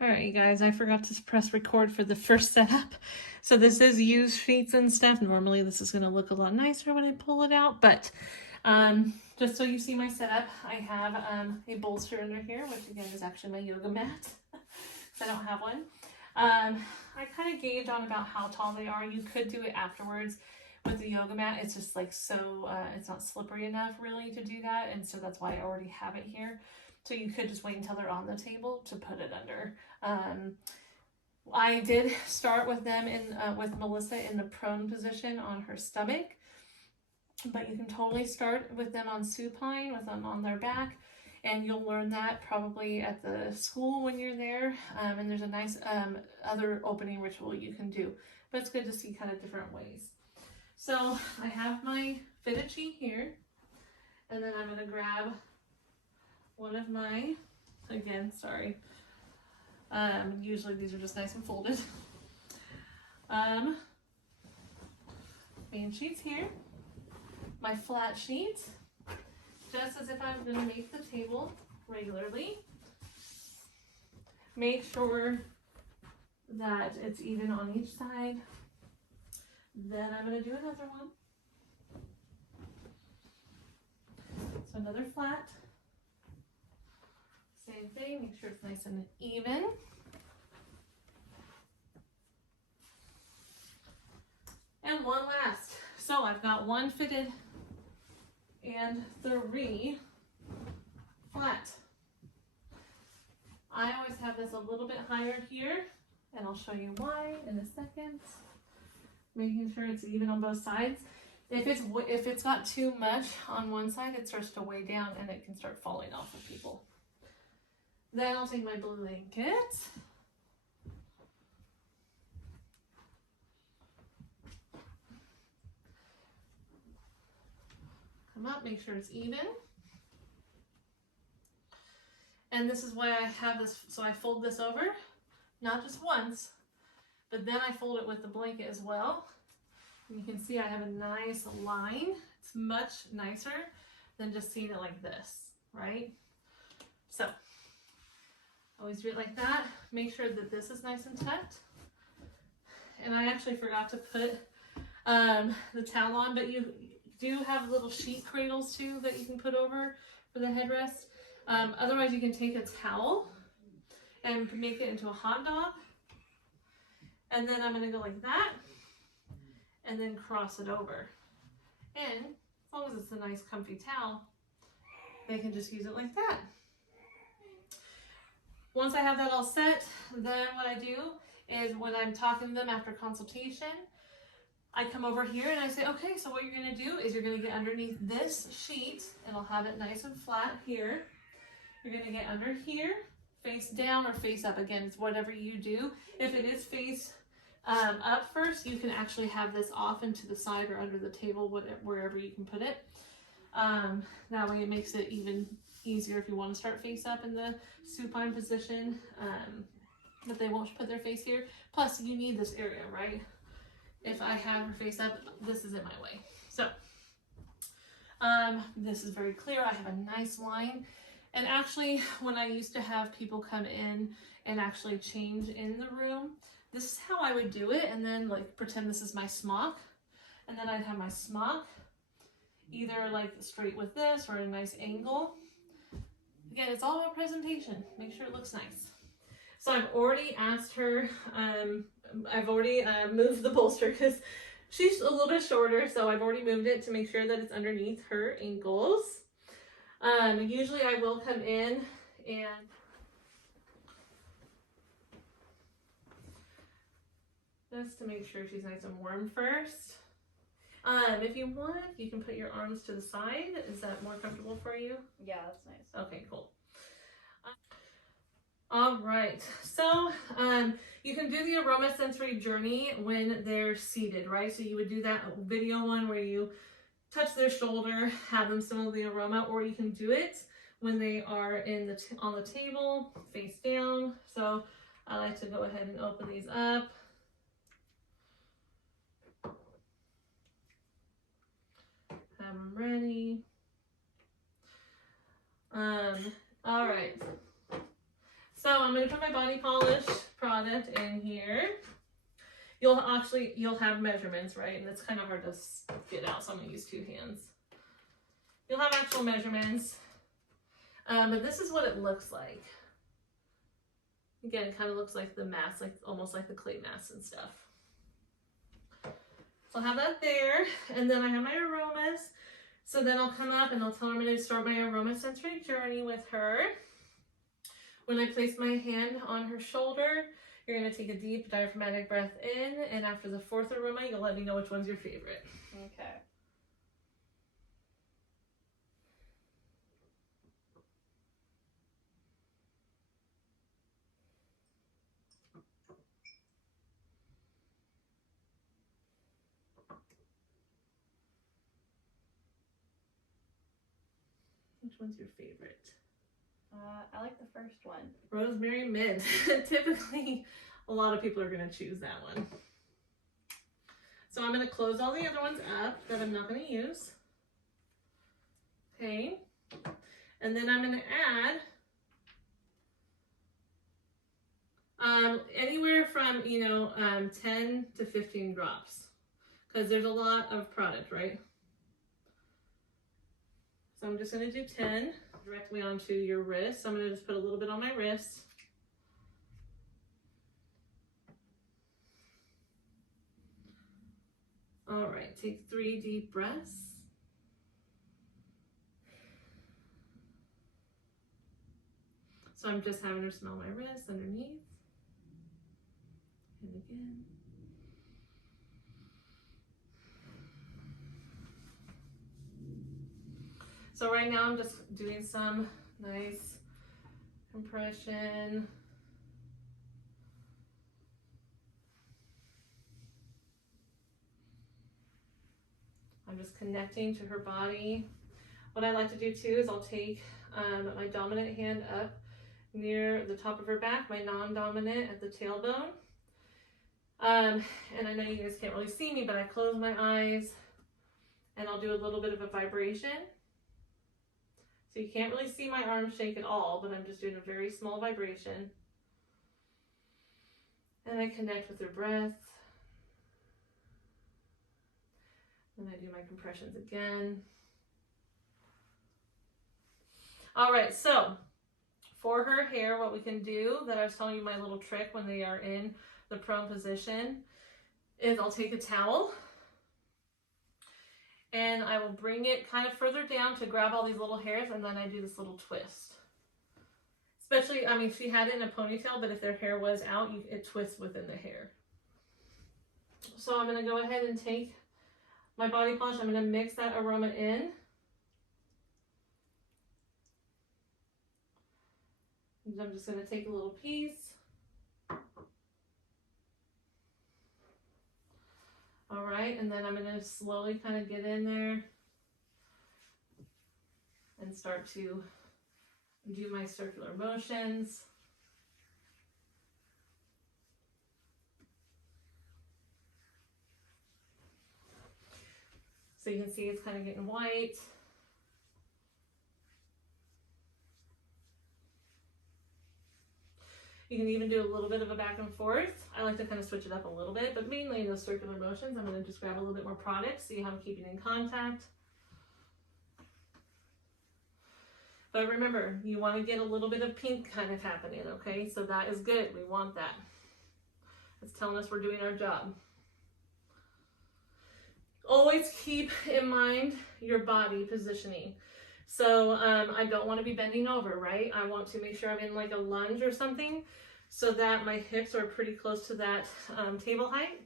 All right, you guys, I forgot to press record for the first setup. So this is used sheets and stuff. Normally this is gonna look a lot nicer when I pull it out, but just so you see my setup, I have a bolster under here, which again is actually my yoga mat. I don't have one. I kind of gauge on about how tall they are. You could do it afterwards with the yoga mat. It's just like so, it's not slippery enough really to do that, and so that's why I already have it here. So you could just wait until they're on the table to put it under. I did start with them with Melissa in the prone position on her stomach, but you can totally start with them on supine, with them on their back, and you'll learn that probably at the school when you're there. And there's a nice other opening ritual you can do, but it's good to see kind of different ways. So I have my fitted sheet here, and then I'm going to grab one of my, again, sorry, usually these are just nice and folded. Main sheets here, my flat sheet, just as if I'm going to make the table regularly. Make sure that it's even on each side. Then I'm going to do another one. So another flat. Same thing, make sure it's nice and even. And one last. So I've got one fitted and 3 flat. I always have this a little bit higher here, and I'll show you why in a second. Making sure it's even on both sides. If it's got too much on one side, it starts to weigh down and it can start falling off of people. Then I'll take my blanket. Come up, make sure it's even. And this is why I have this, so I fold this over, not just once, but then I fold it with the blanket as well. And you can see I have a nice line. It's much nicer than just seeing it like this, right? So always do it like that. Make sure that this is nice and tucked. And I actually forgot to put the towel on, but you do have little sheet cradles too that you can put over for the headrest. Otherwise you can take a towel and make it into a hot dog. And then I'm gonna go like that and then cross it over. And as long as it's a nice comfy towel, they can just use it like that. Once I have that all set, then what I do is when I'm talking to them after consultation, I come over here and I say, okay, so what you're gonna do is you're gonna get underneath this sheet, and I'll have it nice and flat here. You're gonna get under here, face down or face up. Again, it's whatever you do. If it is face up first, you can actually have this off and to the side or under the table, wherever you can put it. That way it makes it even easier if you want to start face up in the supine position, but they won't put their face here. Plus you need this area, right? If I have her face up, this is in my way. So this is very clear. I have a nice line. And actually, when I used to have people come in and actually change in the room, this is how I would do it. And then like pretend this is my smock. And then I'd have my smock either like straight with this or a nice angle. Again, it's all about presentation. Make sure it looks nice. So I've already asked her, I've already moved the bolster because she's a little bit shorter. So I've already moved it to make sure that it's underneath her ankles. Usually I will come in and just to make sure she's nice and warm first. If you want, you can put your arms to the side. Is that more comfortable for you? Yeah, that's nice. Okay, cool. All right, so you can do the aroma sensory journey when they're seated, right? So you would do that video one where you touch their shoulder, have them smell the aroma, or you can do it when they are on the table, face down. So I like to go ahead and open these up. Have them ready. All right. So I'm going to put my body polish product in here. You'll have measurements, right? And it's kind of hard to get out, so I'm going to use 2 hands. You'll have actual measurements, but this is what it looks like. Again, it kind of looks like the mask, like almost like the clay masks and stuff. So I'll have that there, and then I have my aromas. So then I'll come up and I'll tell her I'm going to start my aromasensory journey with her. When I place my hand on her shoulder, you're going to take a deep diaphragmatic breath in, and after the 4th aroma, you'll let me know which one's your favorite. Okay. Which one's your favorite? I like the first one. Rosemary mint. Typically, a lot of people are going to choose that one. So I'm going to close all the other ones up that I'm not going to use. Okay. And then I'm going to add anywhere from, 10 to 15 drops. Because there's a lot of product, right? So I'm just going to do 10 directly onto your wrist. So I'm going to just put a little bit on my wrist. All right, take 3 deep breaths. So I'm just having her smell my wrist underneath. And again. So right now I'm just doing some nice compression. I'm just connecting to her body. What I like to do too is I'll take my dominant hand up near the top of her back, my non-dominant at the tailbone. And I know you guys can't really see me, but I close my eyes and I'll do a little bit of a vibration. So you can't really see my arms shake at all, but I'm just doing a very small vibration. And I connect with her breath. And I do my compressions again. All right, so for her hair, what we can do, that I was telling you my little trick when they are in the prone position, is I'll take a towel and I will bring it kind of further down to grab all these little hairs, and then I do this little twist. Especially, I mean, she had it in a ponytail, but if their hair was out, it twists within the hair. So I'm going to go ahead and take my body polish. I'm going to mix that aroma in. And I'm just going to take a little piece. All right, and then I'm going to slowly kind of get in there and start to do my circular motions. So you can see it's kind of getting white. You can even do a little bit of a back and forth. I like to kind of switch it up a little bit, but mainly in those circular motions, I'm going to just grab a little bit more product, see how I'm keeping in contact. But remember, you want to get a little bit of pink kind of happening, okay? So that is good. We want that. It's telling us we're doing our job. Always keep in mind your body positioning. So I don't want to be bending over, right? I want to make sure I'm in like a lunge or something so that my hips are pretty close to that table height.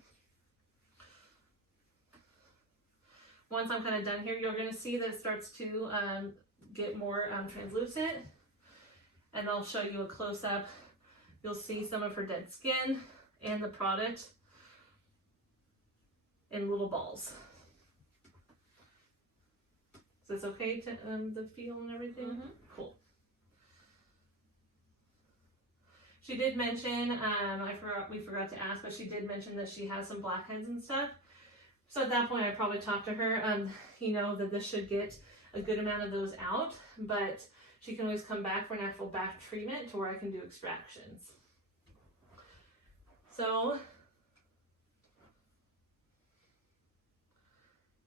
Once I'm kind of done here, you're going to see that it starts to get more translucent. And I'll show you a close-up. You'll see some of her dead skin and the product in little balls. Is this okay to the feel and everything? Mm-hmm. Cool. She did mention, we forgot to ask, but she did mention that she has some blackheads and stuff. So at that point, I'd probably talk to her, that this should get a good amount of those out, but she can always come back for an actual back treatment to where I can do extractions. So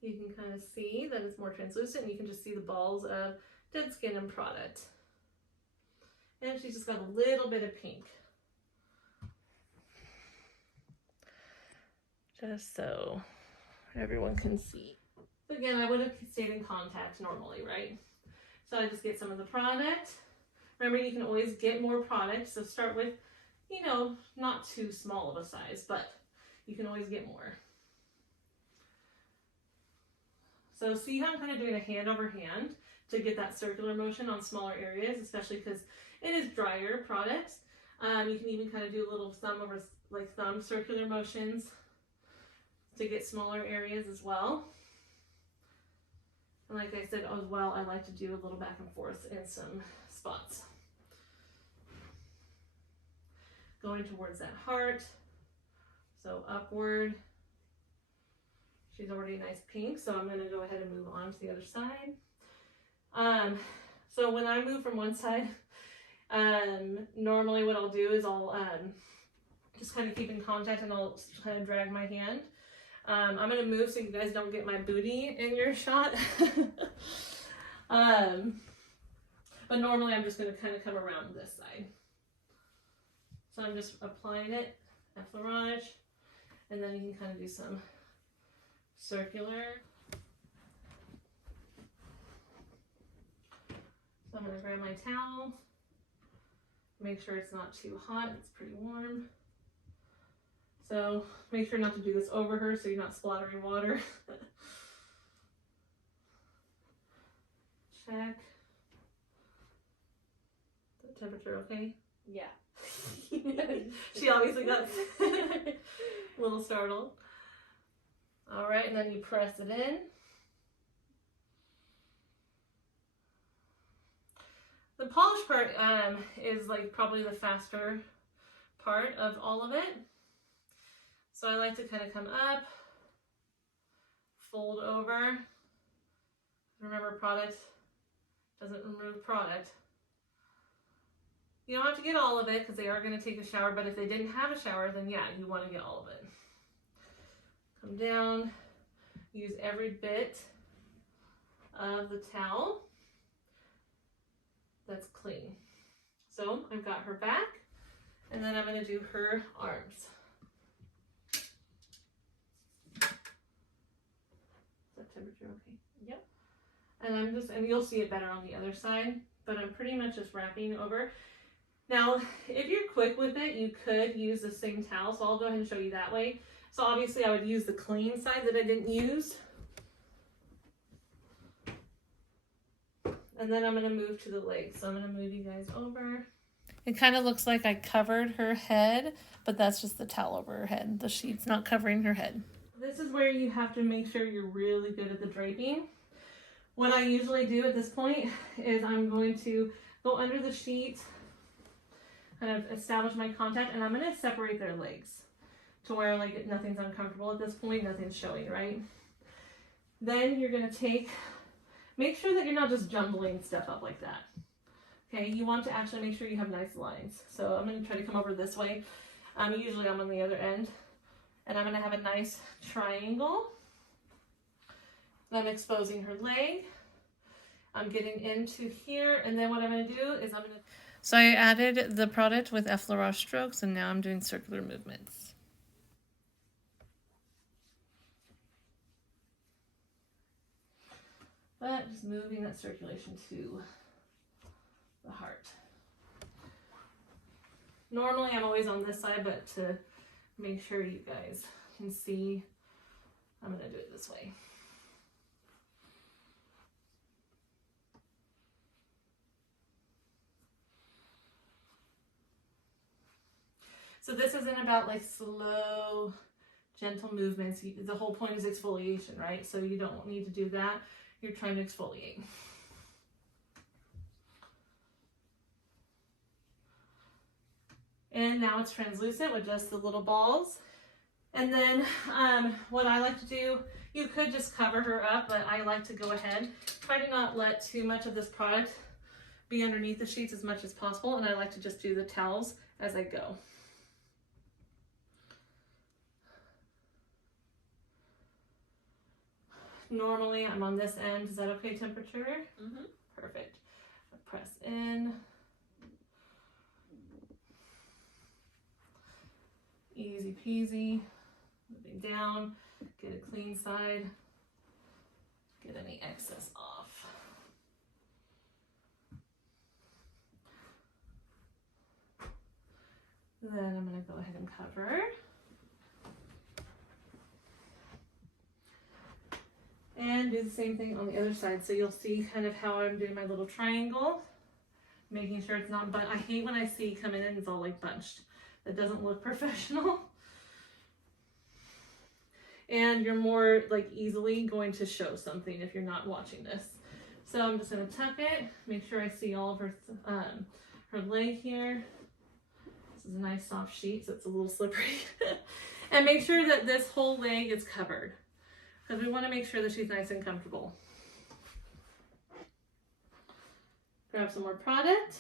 you can kind of see that it's more translucent, and you can just see the balls of dead skin and product. And she's just got a little bit of pink. Just so everyone can see. So again, I would have stayed in contact normally, right? So I just get some of the product. Remember, you can always get more product. So start with, you know, not too small of a size, but you can always get more. So see how I'm kind of doing a hand over hand to get that circular motion on smaller areas, especially because it is drier product. You can even kind of do a little thumb over, like thumb circular motions to get smaller areas as well. And like I said as well, I like to do a little back and forth in some spots. Going towards that heart, so upward. She's already a nice pink, so I'm going to go ahead and move on to the other side. So when I move from one side, normally what I'll do is I'll just kind of keep in contact, and I'll kind of drag my hand. I'm going to move so you guys don't get my booty in your shot. But normally I'm just going to kind of come around this side. So I'm just applying it, effleurage, and then you can kind of do some circular. So I'm going to grab my towel, make sure it's not too hot, it's pretty warm. So make sure not to do this over her so you're not splattering water. Check. The temperature okay? Yeah. She obviously got a little startled. All right, and then you press it in. The polish part is like probably the faster part of all of it. So I like to kind of come up, fold over. Remember, product doesn't remove product. You don't have to get all of it because they are going to take a shower, but if they didn't have a shower, then yeah, you want to get all of it. Come down, use every bit of the towel that's clean. So I've got her back, and then I'm going to do her arms. Is that temperature okay? Yep. And you'll see it better on the other side, but I'm pretty much just wrapping over. Now, if you're quick with it, you could use the same towel, so I'll go ahead and show you that way. So obviously I would use the clean side that I didn't use. And then I'm going to move to the legs. So I'm going to move you guys over. It kind of looks like I covered her head, but that's just the towel over her head. The sheet's not covering her head. This is where you have to make sure you're really good at the draping. What I usually do at this point is I'm going to go under the sheet, kind of establish my contact, and I'm going to separate their legs to where like nothing's uncomfortable at this point, nothing's showing, right? Then you're going to make sure that you're not just jumbling stuff up like that. Okay, you want to actually make sure you have nice lines. So I'm going to try to come over this way. Usually I'm on the other end, and I'm going to have a nice triangle. I'm exposing her leg. I'm getting into here, and then what I'm going to do is So I added the product with effleurage strokes, and now I'm doing circular movements. But just moving that circulation to the heart. Normally I'm always on this side, but to make sure you guys can see, I'm going to do it this way. So this isn't about like slow, gentle movements. The whole point is exfoliation, right? So you don't need to do that. You're trying to exfoliate. And now it's translucent with just the little balls. And then what I like to do, you could just cover her up, but I like to go ahead. Try to not let too much of this product be underneath the sheets as much as possible, and I like to just do the towels as I go. Normally I'm on this end. Is that okay temperature? Mm-hmm. Perfect. Press in. Easy peasy. Moving down. Get a clean side. Get any excess off. Then I'm going to go ahead and cover. And do the same thing on the other side. So you'll see kind of how I'm doing my little triangle, making sure it's not, but I hate when I see coming in, it's all like bunched. That doesn't look professional. And you're more like easily going to show something if you're not watching this. So I'm just going to tuck it, make sure I see all of her leg here. This is a nice soft sheet, so it's a little slippery. And make sure that this whole leg is covered, because we want to make sure that she's nice and comfortable. Grab some more product.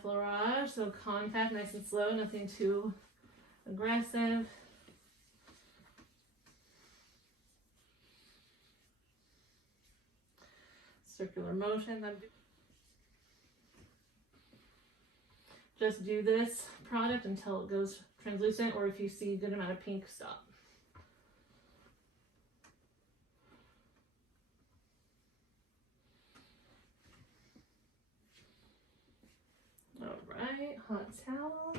Fleurage, so contact, nice and slow, nothing too aggressive. Circular motions. Just do this product until it goes translucent, or if you see a good amount of pink, stop. All right, hot towel.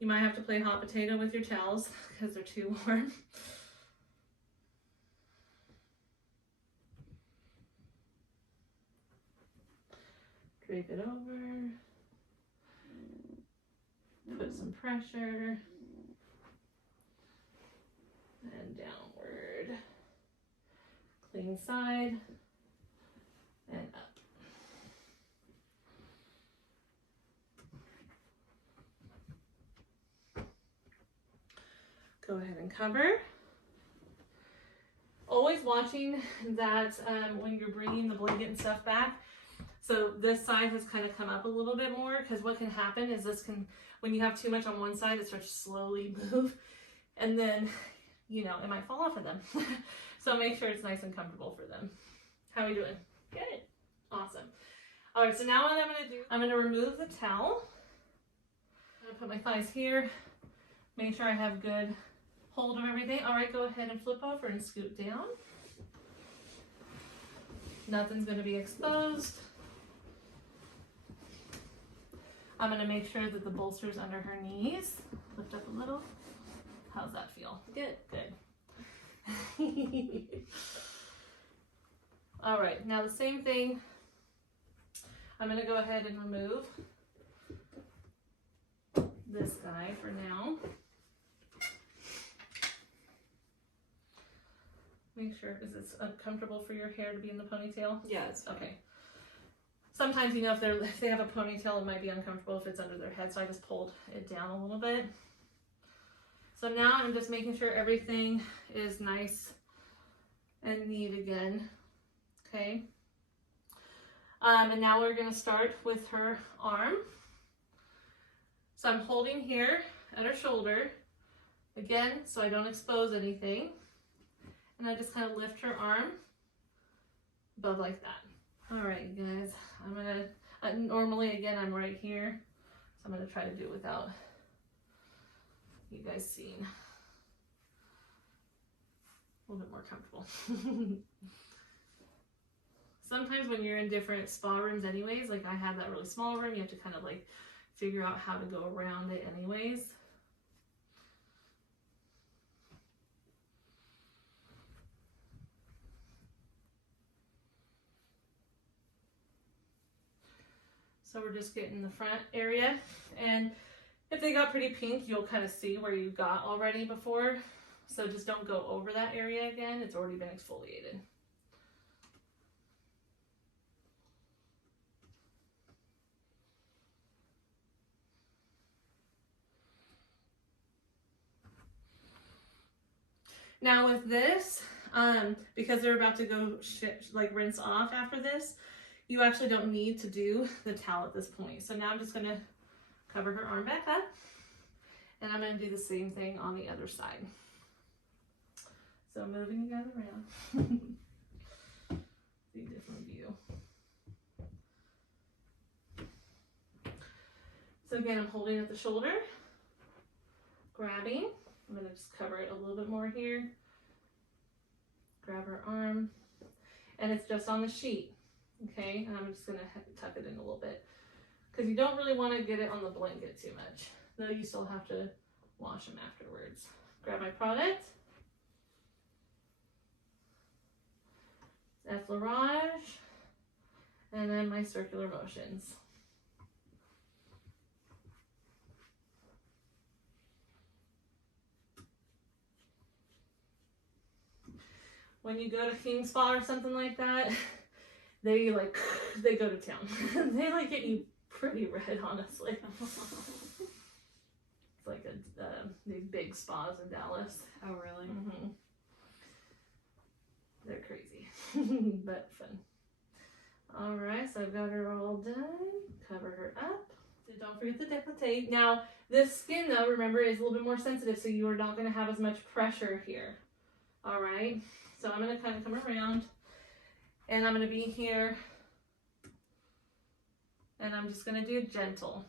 You might have to play hot potato with your towels because they're too warm. Drape it over. Put some pressure. And downward. Clean side. And up. Go ahead and cover. Always watching that when you're bringing the blanket and stuff back. So this side has kind of come up a little bit more, because what can happen is this can, when you have too much on one side, it starts to slowly move, and then, you know, it might fall off of them. So make sure it's nice and comfortable for them. How are we doing? Good. Awesome. All right, so now what I'm going to do, I'm going to remove the towel. I'm going to put my thighs here. Make sure I have good hold of everything. All right, go ahead and flip over and scoot down. Nothing's going to be exposed. I'm going to make sure that the bolster's under her knees. Lift up a little. How's that feel? Good. Good. All right, now the same thing. I'm going to go ahead and remove this guy for now. Make sure, is this comfortable for your hair to be in the ponytail? Yeah, it's fine. Okay. Sometimes, you know, if they have a ponytail, it might be uncomfortable if it's under their head, so I just pulled it down a little bit. So now I'm just making sure everything is nice and neat again. Okay. And now we're going to start with her arm. So I'm holding here at her shoulder, again, so I don't expose anything. And I just kind of lift her arm above like that. All right, you guys, I'm gonna, normally, again, I'm right here. So I'm gonna try to do it without you guys seeing. A little bit more comfortable. Sometimes when you're in different spa rooms anyways, like I had that really small room, you have to kind of like figure out how to go around it anyways. So we're just getting the front area, and if they got pretty pink, you'll kind of see where you got already before. So just don't go over that area again. It's already been exfoliated. Now with this, because they're about to go like rinse off after this, you actually don't need to do the towel at this point. So now I'm just gonna cover her arm back up, and I'm gonna do the same thing on the other side. So moving you guys around. See a different view. So again, I'm holding at the shoulder, grabbing. I'm gonna just cover it a little bit more here. Grab her arm, and it's just on the sheet, okay? And I'm just gonna tuck it in a little bit because you don't really want to get it on the blanket too much. Though you still have to wash them afterwards. Grab my product. Effleurage, and then my circular motions. When you go to King Spa or something like that, they go to town. They like get you pretty red, honestly. It's like these big spas in Dallas. Oh, really? Mm-hmm. They're crazy, but fun. All right, so I've got her all done. Cover her up. So don't forget the décolleté. Now, this skin, though, remember, is a little bit more sensitive, so you are not going to have as much pressure here. All right, so I'm going to kind of come around, and I'm going to be here, and I'm just going to do gentle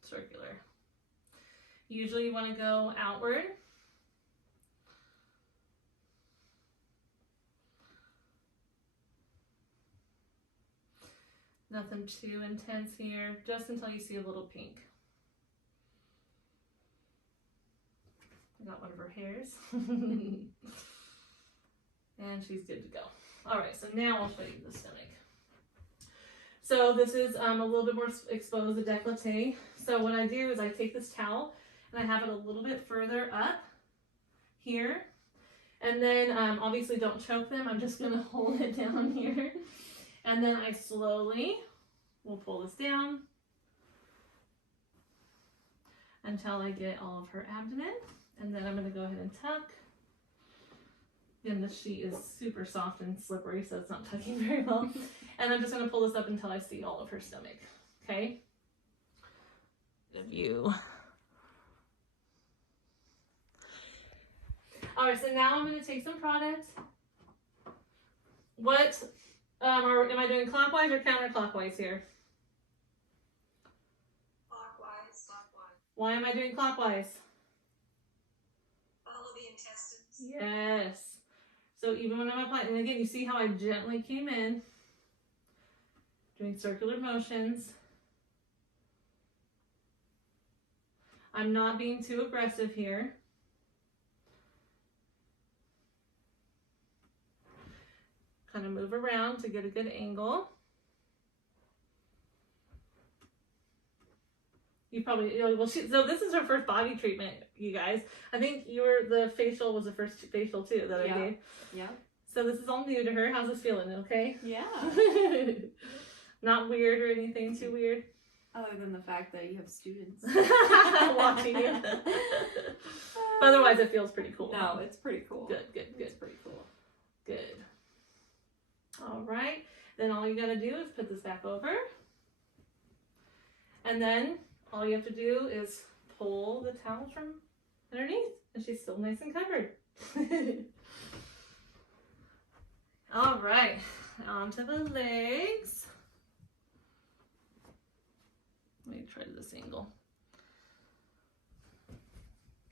circular. Usually you want to go outward. Nothing too intense here, just until you see a little pink. I got one of her hairs. And she's good to go. All right, so now I'll show you the stomach. So this is a little bit more exposed, the décolleté. So what I do is I take this towel and I have it a little bit further up here. And then obviously don't choke them. I'm just gonna hold it down here. And then I slowly will pull this down until I get all of her abdomen. And then I'm going to go ahead and tuck. Again, the sheet is super soft and slippery, so it's not tucking very well. And I'm just going to pull this up until I see all of her stomach. Okay? The view. All right, so now I'm going to take some product. What am I doing clockwise or counterclockwise here? Clockwise, clockwise. Why am I doing clockwise? Follow the intestines. Yes. So even when I'm applying, and again, you see how I gently came in, doing circular motions. I'm not being too aggressive here. Kind of move around to get a good angle. You probably, well, so this is her first body treatment, you guys. I think the facial was the first facial too that I did. Yeah. So this is all new to her. How's this feeling? Okay? Yeah. Not weird or anything too weird? Other than the fact that you have students watching you. But otherwise, it feels pretty cool. No, it's pretty cool. Good. It's pretty cool. Good. All right. Then all you gotta do is put this back over. And then all you have to do is pull the towel from underneath. And she's still nice and covered. All right. Onto the legs. Let me try this angle.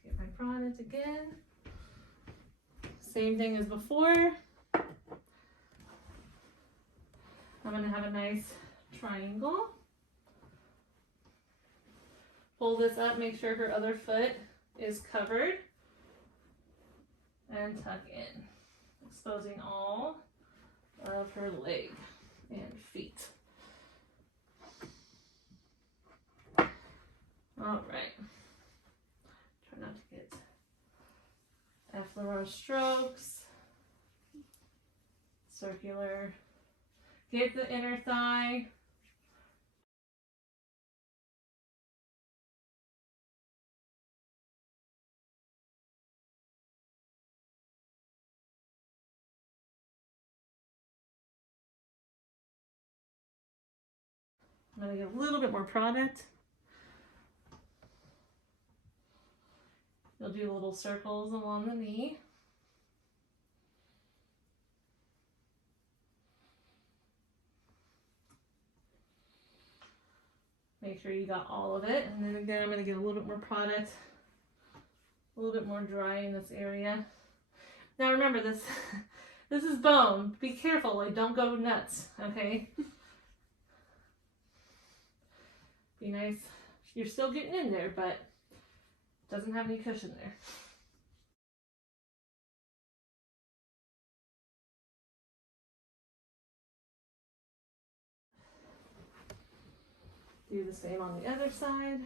Get my product again. Same thing as before. I'm going to have a nice triangle. Pull this up, make sure her other foot is covered. And tuck in, exposing all of her leg and feet. All right. Try not to get effleurage strokes. Circular. Get the inner thigh. I'm gonna get a little bit more product. You'll do little circles along the knee. Make sure you got all of it. And then again, I'm going to get a little bit more product, a little bit more dry in this area. Now remember this, this is bone. Be careful, like don't go nuts, okay? Be nice. You're still getting in there, but it doesn't have any cushion there. Do the same on the other side.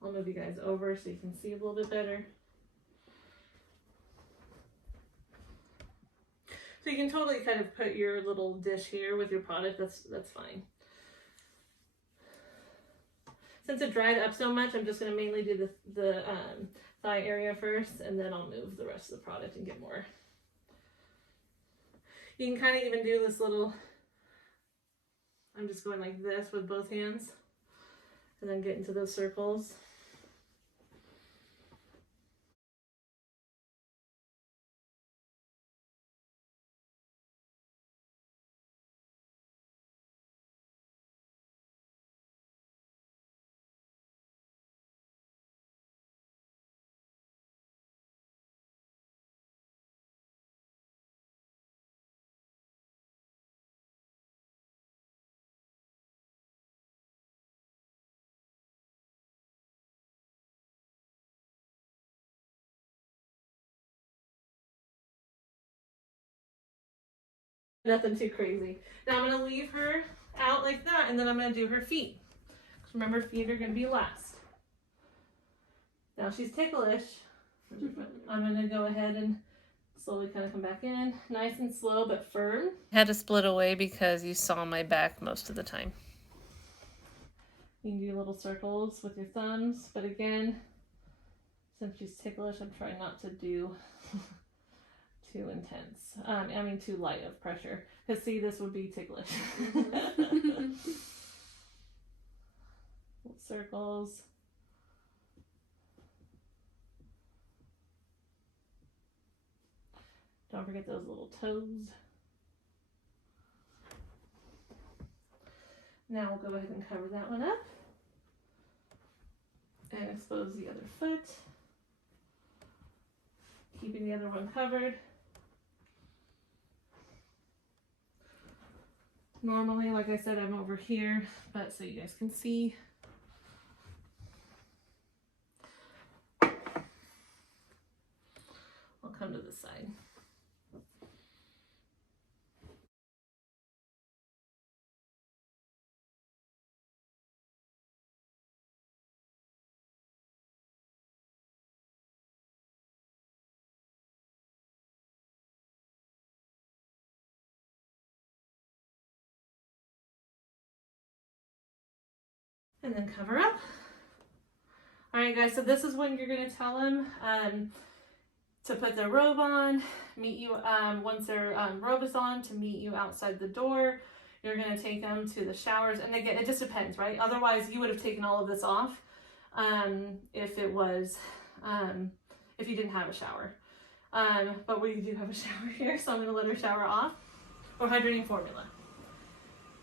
I'll move you guys over so you can see a little bit better. So you can totally kind of put your little dish here with your product, that's fine. Since it dried up so much, I'm just going to mainly do the thigh area first, and then I'll move the rest of the product and get more. You can kind of even do this little, I'm just going like this with both hands, and then get into those circles. Nothing too crazy. Now I'm going to leave her out like that, and then I'm going to do her feet. Remember, feet are going to be last. Now she's ticklish. I'm going to go ahead and slowly kind of come back in. Nice and slow, but firm. I had to split away because you saw my back most of the time. You can do little circles with your thumbs, but again, since she's ticklish, I'm trying not to do too intense. I mean too light of pressure. Because see, this would be ticklish. Little circles. Don't forget those little toes. Now we'll go ahead and cover that one up. And expose the other foot. Keeping the other one covered. Normally, like I said, I'm over here, but so you guys can see. I'll come to this side. And then cover up. All right, guys, so this is when you're gonna tell them to put their robe on, meet you, once their robe is on, to meet you outside the door. You're gonna take them to the showers, and again, it just depends, right? Otherwise, you would have taken all of this off if it was, if you didn't have a shower. But we do have a shower here, so I'm gonna let her shower off, or hydrating formula.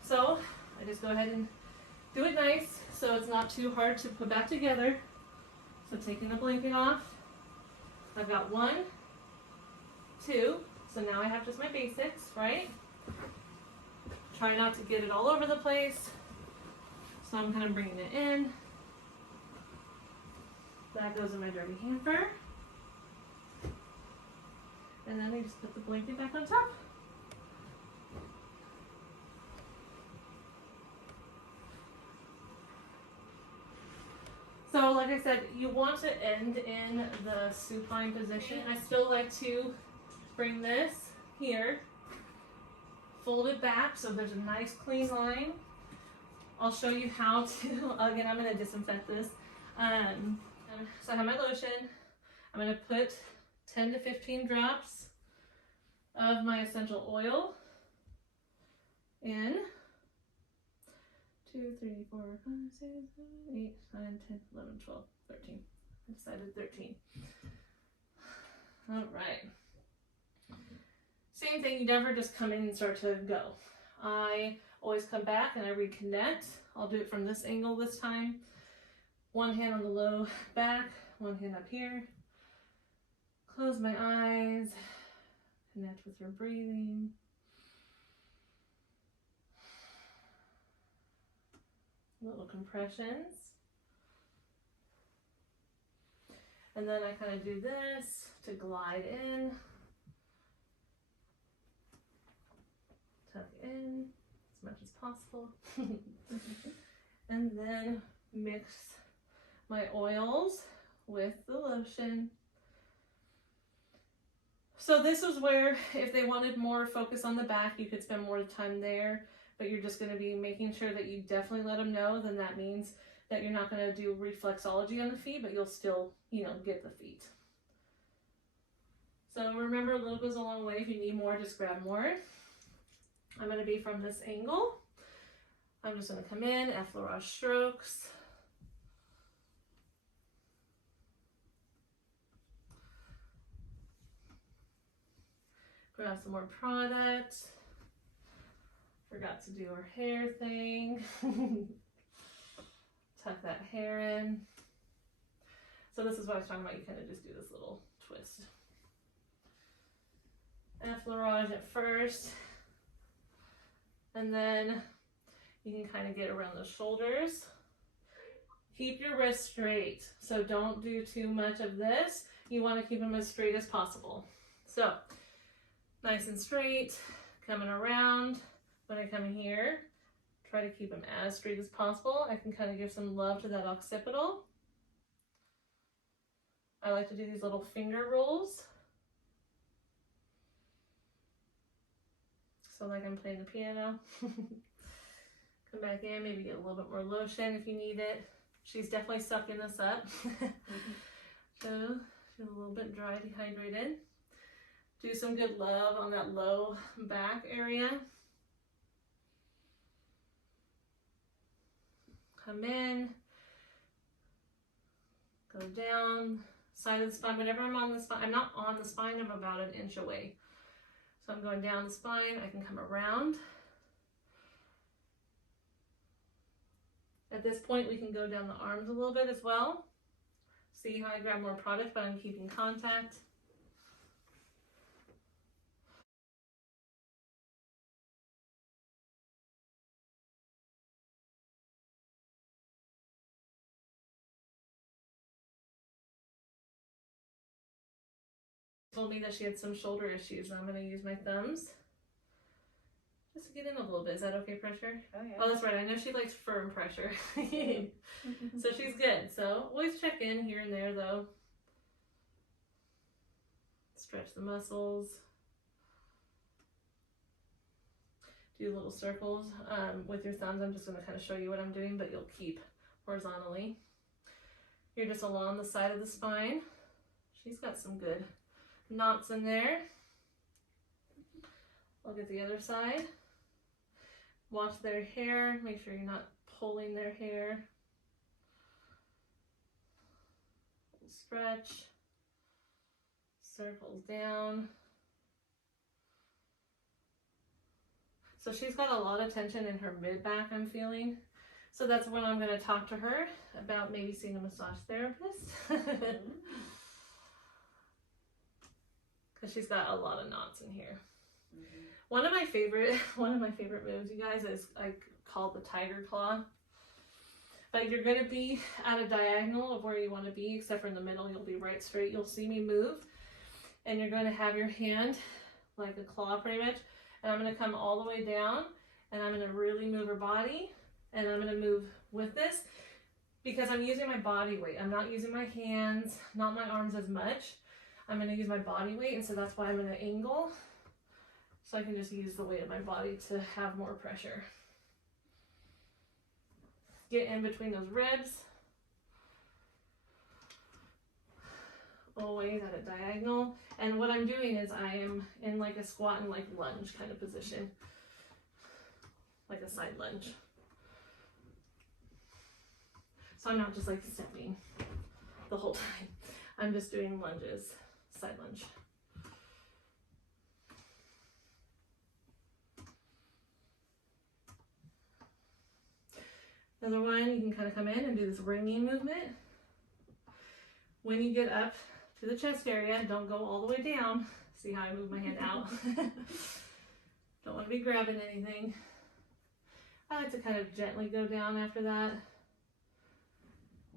So I just go ahead and do it nice, so it's not too hard to put back together. So taking the blanket off, I've got 1, 2, so now I have just my basics, right? Try not to get it all over the place. So I'm kind of bringing it in. That goes in my dirty hamper. And then I just put the blanket back on top. So like I said, you want to end in the supine position. I still like to bring this here, fold it back so there's a nice clean line. I'll show you how to, again, I'm going to disinfect this. So I have my lotion. I'm going to put 10 to 15 drops of my essential oil in 2, 3, 4, 5, 6, 7, 8, 9, 10, 11, 12, 13. I decided 13. All right. Same thing, you never just come in and start to go. I always come back and I reconnect. I'll do it from this angle this time. One hand on the low back, one hand up here. Close my eyes, connect with your breathing. Little compressions. And then I kind of do this to glide in. Tuck in as much as possible. And then mix my oils with the lotion. So this is where if they wanted more focus on the back, you could spend more time there, but you're just going to be making sure that you definitely let them know. Then that means that you're not going to do reflexology on the feet, but you'll still, get the feet. So remember, a little goes a long way. If you need more, just grab more. I'm going to be from this angle. I'm just going to come in, effleurage strokes. Grab some more product. Forgot to do our hair thing. Tuck that hair in. So this is what I was talking about. You kind of just do this little twist. Effleurage at first. And then you can kind of get around the shoulders. Keep your wrists straight. So don't do too much of this. You want to keep them as straight as possible. So nice and straight, coming around. When I come in here, try to keep them as straight as possible. I can kind of give some love to that occipital. I like to do these little finger rolls. So like I'm playing the piano. Come back in, maybe get a little bit more lotion if you need it. She's definitely sucking this up. So she's a little bit dry, dehydrated. Do some good love on that low back area. Come in, go down, side of the spine. Whenever I'm on the spine, I'm not on the spine, I'm about an inch away. So I'm going down the spine, I can come around. At this point, we can go down the arms a little bit as well. See how I grab more product, but I'm keeping contact. Told me that she had some shoulder issues, so I'm going to use my thumbs just to get in a little bit. Is that okay, pressure? Oh, yeah. Oh, that's right. I know she likes firm pressure. So she's good. So always check in here and there, though. Stretch the muscles. Do little circles with your thumbs. I'm just going to kind of show you what I'm doing, but you'll keep horizontally. You're just along the side of the spine. She's got some good knots in there. Look at the other side. Watch their hair. Make sure you're not pulling their hair. Stretch. Circles down. So she's got a lot of tension in her mid-back, I'm feeling. So that's when I'm going to talk to her about maybe seeing a massage therapist. Because she's got a lot of knots in here. Mm-hmm. One of my favorite moves, you guys, is called the tiger claw. But you're going to be at a diagonal of where you want to be, except for in the middle, you'll be right straight. You'll see me move, and you're going to have your hand like a claw pretty much, and I'm going to come all the way down, and I'm going to really move her body, and I'm going to move with this because I'm using my body weight. I'm not using my hands, not my arms as much. I'm going to use my body weight, and so that's why I'm going to angle, so I can just use the weight of my body to have more pressure. Get in between those ribs. Always at a diagonal. And what I'm doing is I am in like a squat and like lunge kind of position. like a side lunge. So I'm not just like stepping the whole time. I'm just doing lunges, side lunge. Another one, you can kind of come in and do this ringing movement. When you get up to the chest area, don't go all the way down. See how I move my hand out? Don't want to be grabbing anything. I like to kind of gently go down after that.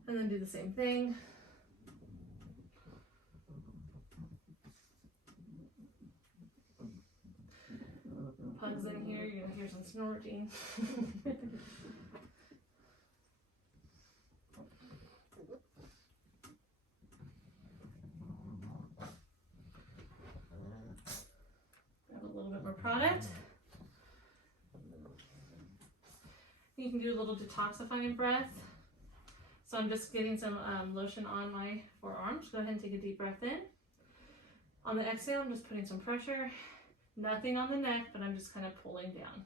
And then do the same thing. Pugs in here, you're gonna hear some snorting. Grab a little bit more product. You can do a little detoxifying breath. So I'm just getting some lotion on my forearms. Go ahead and take a deep breath in. On the exhale, I'm just putting some pressure. Nothing on the neck, but I'm just kind of pulling down.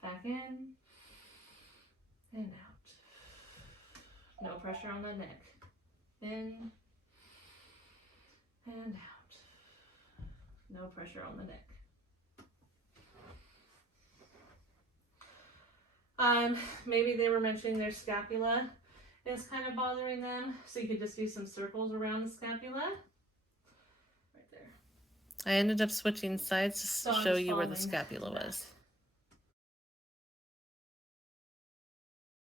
Back in and out. No pressure on the neck. In and out. No pressure on the neck. Maybe they were mentioning their scapula is kind of bothering them, so you could just do some circles around the scapula. Right there. I ended up switching sides to So I'm show just you where the following scapula that. was.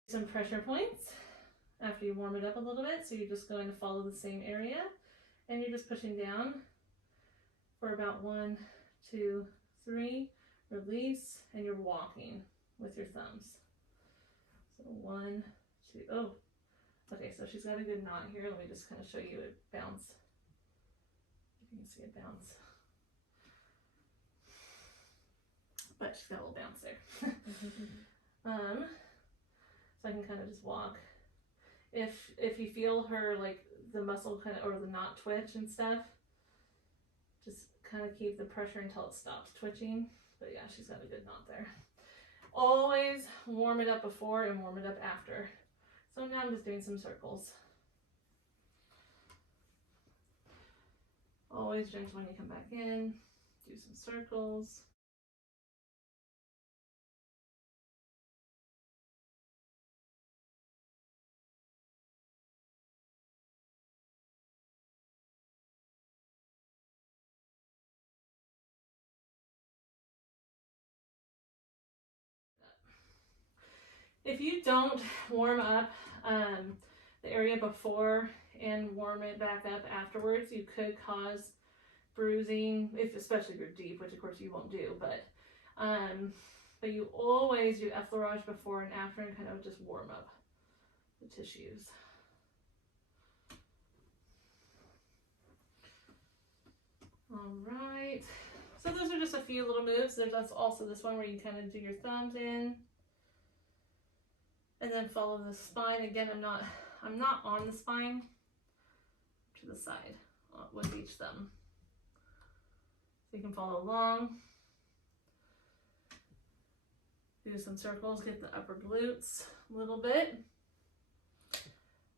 Some pressure points after you warm it up a little bit, so you're just going to follow the same area, and you're just pushing down for about 1, 2, 3, release, and you're walking with your thumbs. So 1, 2, oh, okay, so she's got a good knot here. Let me just kind of show you it bounce. If you can see it bounce. But she's got a little bounce there. So I can kind of just walk. If you feel her, like the muscle kind of, or the knot twitch and stuff, just kind of keep the pressure until it stops twitching. But yeah, she's got a good knot there. Always warm it up before and warm it up after. So now I'm just doing some circles. Always gentle when you come back in. Do some circles. If you don't warm up the area before and warm it back up afterwards, you could cause bruising, especially if you're deep, which of course you won't do, but you always do effleurage before and after and kind of just warm up the tissues. All right, so those are just a few little moves. There's also this one where you kind of do your thumbs in and then follow the spine. Again, I'm not on the spine, to the side with each thumb. So you can follow along. Do some circles, get the upper glutes a little bit.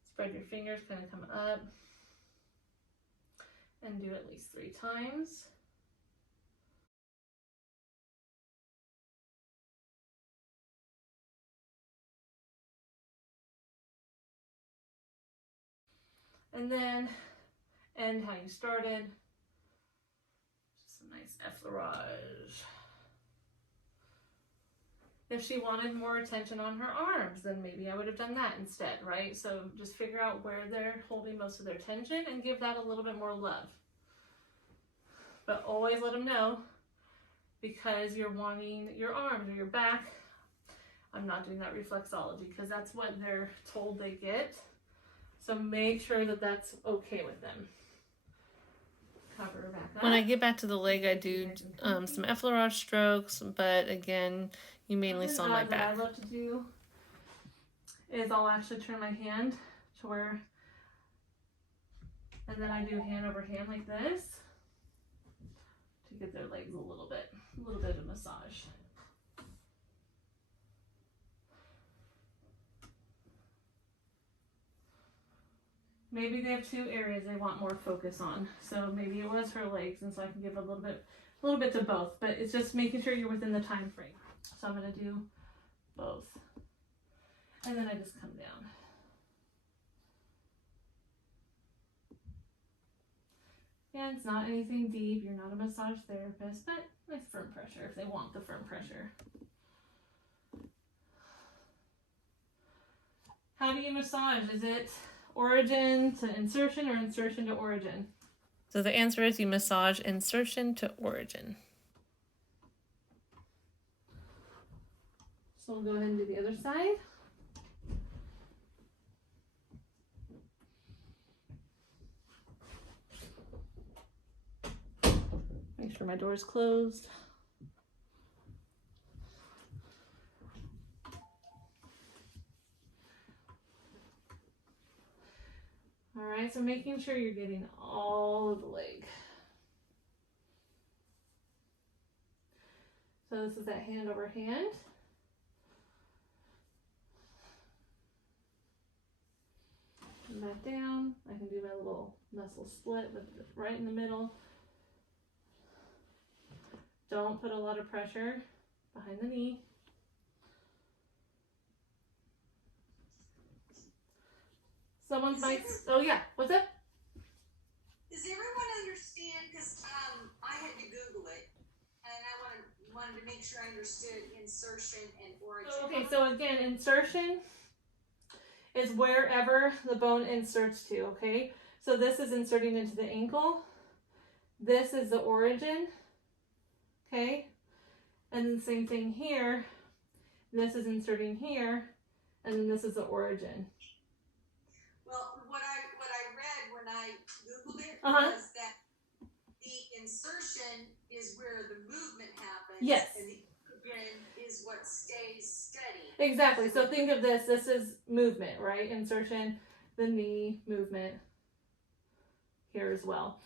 Spread your fingers, kind of come up. And do at least 3 times. And then end how you started. Just a nice effleurage. If she wanted more attention on her arms, then maybe I would have done that instead, right? So just figure out where they're holding most of their tension and give that a little bit more love. But always let them know, because you're wanting your arms or your back. I'm not doing that reflexology because that's what they're told they get. So make sure that that's okay with them. Cover her back up. When I get back to the leg, I do some effleurage strokes, but again, you mainly saw my back. What I love to do is I'll actually turn my hand to where, and then I do hand over hand like this to get their legs a little bit of massage. maybe they have 2 areas they want more focus on. So maybe it was her legs, and so I can give a little bit to both, but it's just making sure you're within the time frame. So I'm gonna do both. And then I just come down. And it's not anything deep, you're not a massage therapist, but nice firm pressure if they want the firm pressure. How do you massage? Is it origin to insertion or insertion to origin? So the answer is you massage insertion to origin. So we'll go ahead and do the other side. Make sure my door is closed. All right, so making sure you're getting all of the leg. So this is that hand over hand. And back down. I can do my little muscle split with right in the middle. Don't put a lot of pressure behind the knee. Someone might. Oh yeah, what's up? Does everyone understand? Because I had to Google it, and I wanted to make sure I understood insertion and origin. Okay, so again, insertion is wherever the bone inserts to, okay? So this is inserting into the ankle. This is the origin, okay? And then same thing here. This is inserting here, and then this is the origin. Well, what I read when I Googled it Uh-huh. was that the insertion is where the movement happens. Yes. And the origin is what stays steady. Exactly. So think of this. This is movement, right? Insertion, the knee movement here as well.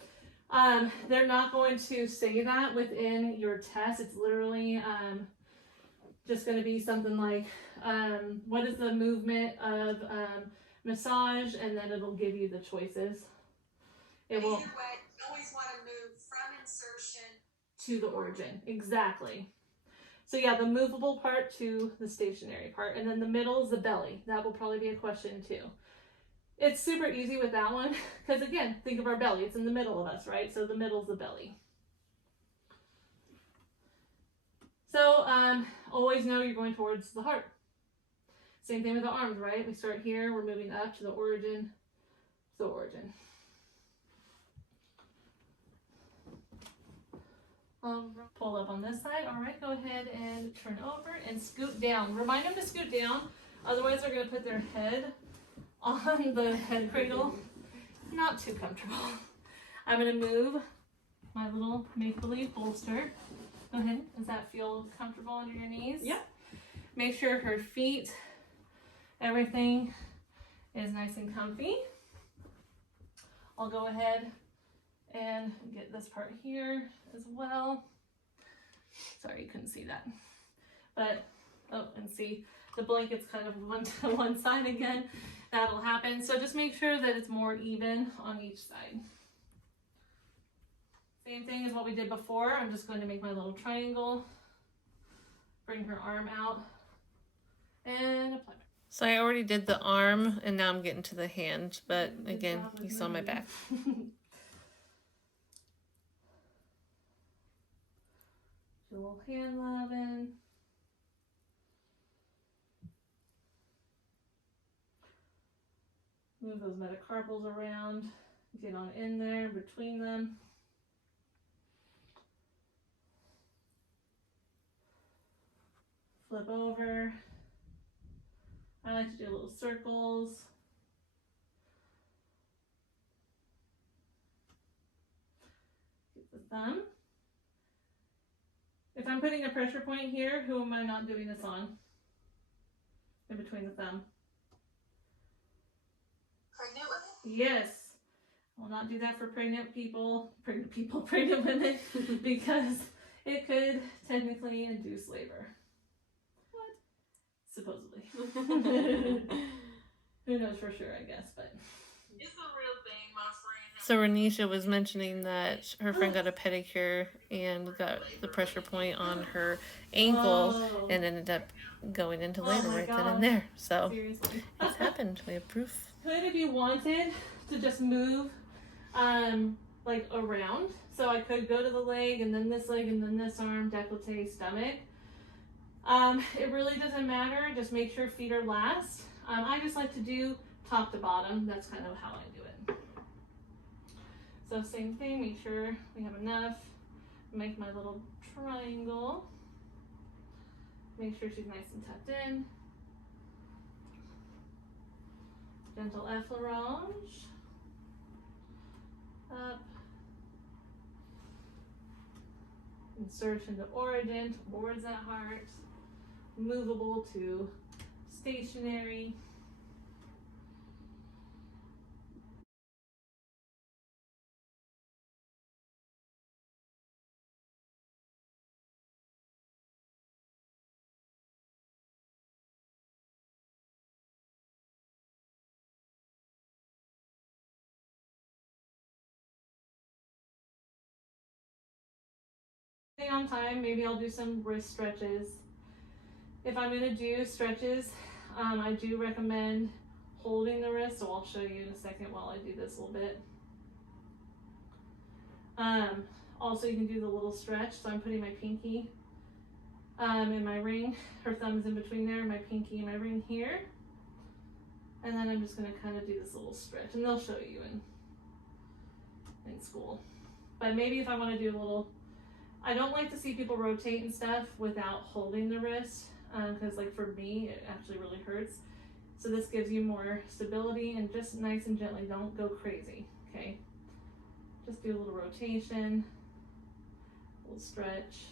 They're not going to say that within your test. It's literally just going to be something like, what is the movement of massage? And then it'll give you the choices. It will Either way, you always want to move from insertion to the origin. Exactly. So yeah, the movable part to the stationary part. And then the middle is the belly. That will probably be a question too. It's super easy with that one because again, think of our belly. It's in the middle of us, right? So the middle is the belly. So always know you're going towards the heart. Same thing with the arms, right? We start here, we're moving up to the origin, the origin. Pull up on this side. All right, go ahead and turn over and scoot down. Remind them to scoot down, otherwise they're going to put their head on the head cradle. Not too comfortable. I'm going to move my little make-believe bolster. Go ahead. Does that feel comfortable under your knees? Yeah. Make sure her feet, everything is nice and comfy. I'll go ahead and get this part here as well. Sorry, you couldn't see that. But, oh, and see, the blanket's kind of one to one side again. That'll happen. So just make sure that it's more even on each side. Same thing as what we did before. I'm just going to make my little triangle. Bring her arm out. And apply. So I already did the arm, and now I'm getting to the hand. But again, you saw my back. A little hand loving. Move those metacarpals around. Get on in there between them. Flip over. I like to do little circles. Get the thumb. If I'm putting a pressure point here, who am I not doing this on? In between the thumb. Pregnant women? Yes. I will not do that for pregnant women, because it could technically induce labor. What? Supposedly. Who knows for sure, I guess, but It's a real thing, my friend. So Renisha was mentioning that her friend got a pedicure and got the pressure point on her ankle Whoa. and ended up going into Oh labor my right then and gosh. there. So Seriously. it's happened. We have proof. Could, if you wanted to just move like around, so I could go to the leg and then this leg and then this arm, décolleté, stomach. It really doesn't matter, just make sure feet are last. I just like to do top to bottom. That's kind of how I do it. So same thing, make sure we have enough. Make my little triangle. Make sure she's nice and tucked in. Gentle effleurage. Up. Insertion to origin towards that heart. Movable to stationary. On time, maybe I'll do some wrist stretches. If I'm gonna do stretches, I do recommend holding the wrist, so I'll show you in a second while I do this a little bit. Also, you can do the little stretch, so I'm putting my pinky in my ring. Her thumb is in between there, my pinky and my ring here. And then I'm just gonna kind of do this little stretch, and they'll show you in school. But maybe if I wanna do a little, I don't like to see people rotate and stuff without holding the wrist, because like for me, it actually really hurts. So this gives you more stability, and just nice and gently, don't go crazy, okay? Just do a little rotation, a little stretch.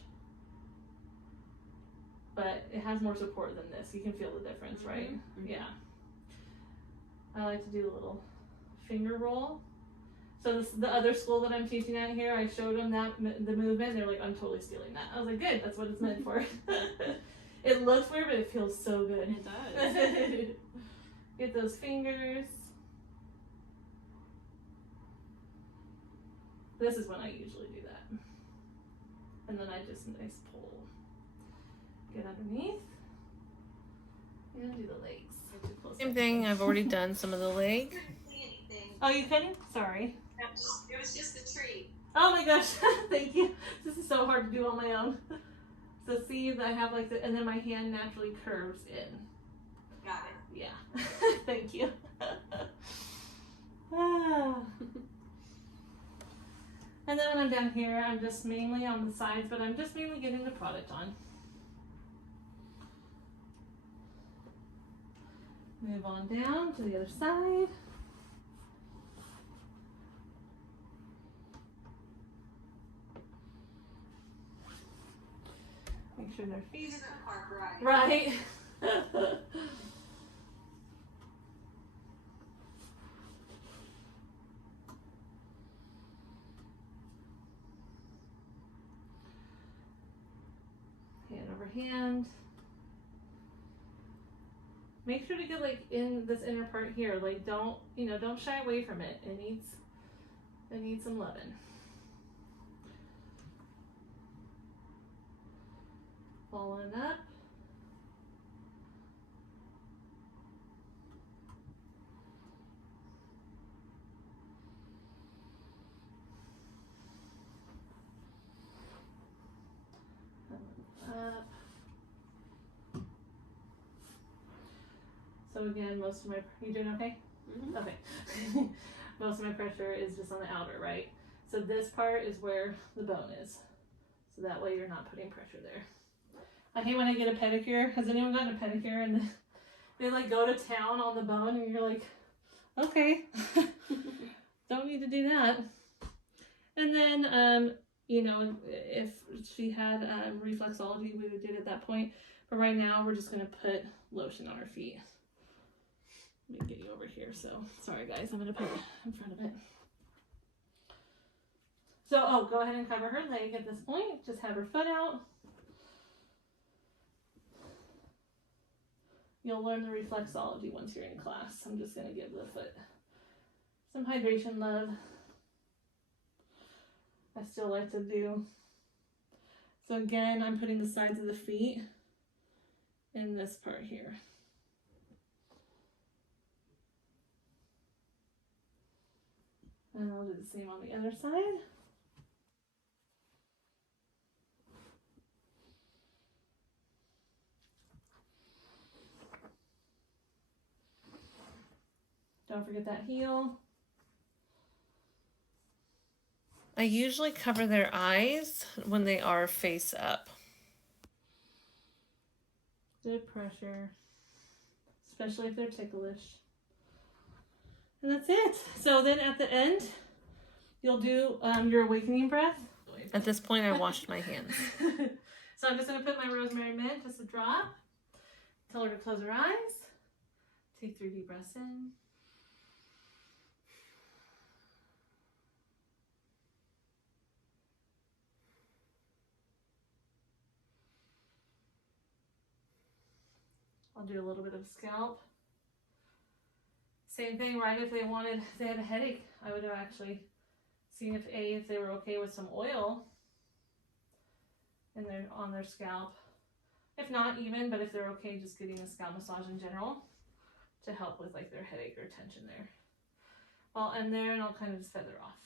But it has more support than this. You can feel the difference, right? Mm-hmm. Yeah. I like to do a little finger roll. So the other school that I'm teaching at here, I showed them the movement. They're like, I'm totally stealing that. I was like, good, that's what it's meant for. It looks weird, but it feels so good. It does. Get those fingers. This is when I usually do that. And then I just nice pull. Get underneath. And do the legs. Same thing, I've already done some of the leg. I couldn't see anything. Oh, you couldn't? Sorry. It was just a tree. Oh my gosh, thank you. This is so hard to do on my own. So see, I have like the, and then my hand naturally curves in. Got it. Yeah, thank you. Ah. And then when I'm down here, I'm just mainly on the sides, but I'm just mainly getting the product on. Move on down to the other side. Make sure their feet These are park ride. right. Hand over hand. Make sure to get like in this inner part here. Like don't shy away from it. It needs some loving. Following up. Up. So again, most of my, you doing okay? Mm-hmm. Okay. Most of my pressure is just on the outer, right? So this part is where the bone is. So that way you're not putting pressure there. I hate when I get a pedicure. Has anyone gotten a pedicure and they like go to town on the bone and you're like, okay, don't need to do that. And then, if she had reflexology, we would do it at that point. But right now, we're just gonna put lotion on her feet. Let me get you over here. So sorry, guys, I'm gonna put it in front of it. So, go ahead and cover her leg at this point. Just have her foot out. You'll learn the reflexology once you're in class. I'm just gonna give the foot Some hydration love. I still like to do. So again, I'm putting the sides of the feet in this part here. And I'll do the same on the other side. Don't forget that heel. I usually cover their eyes when they are face up. Good pressure, especially if they're ticklish. And that's it. So then at the end, you'll do your awakening breath. At this point, I washed my hands. So I'm just going to put my rosemary mint, just a drop. Tell her to close her eyes. Take 3 deep breaths in. I'll do a little bit of scalp. Same thing, right? If they had a headache, I would have actually seen if they were okay with some oil on their scalp. If not even, but if they're okay just getting a scalp massage in general to help with like their headache or tension there. I'll end there and I'll kind of just feather off.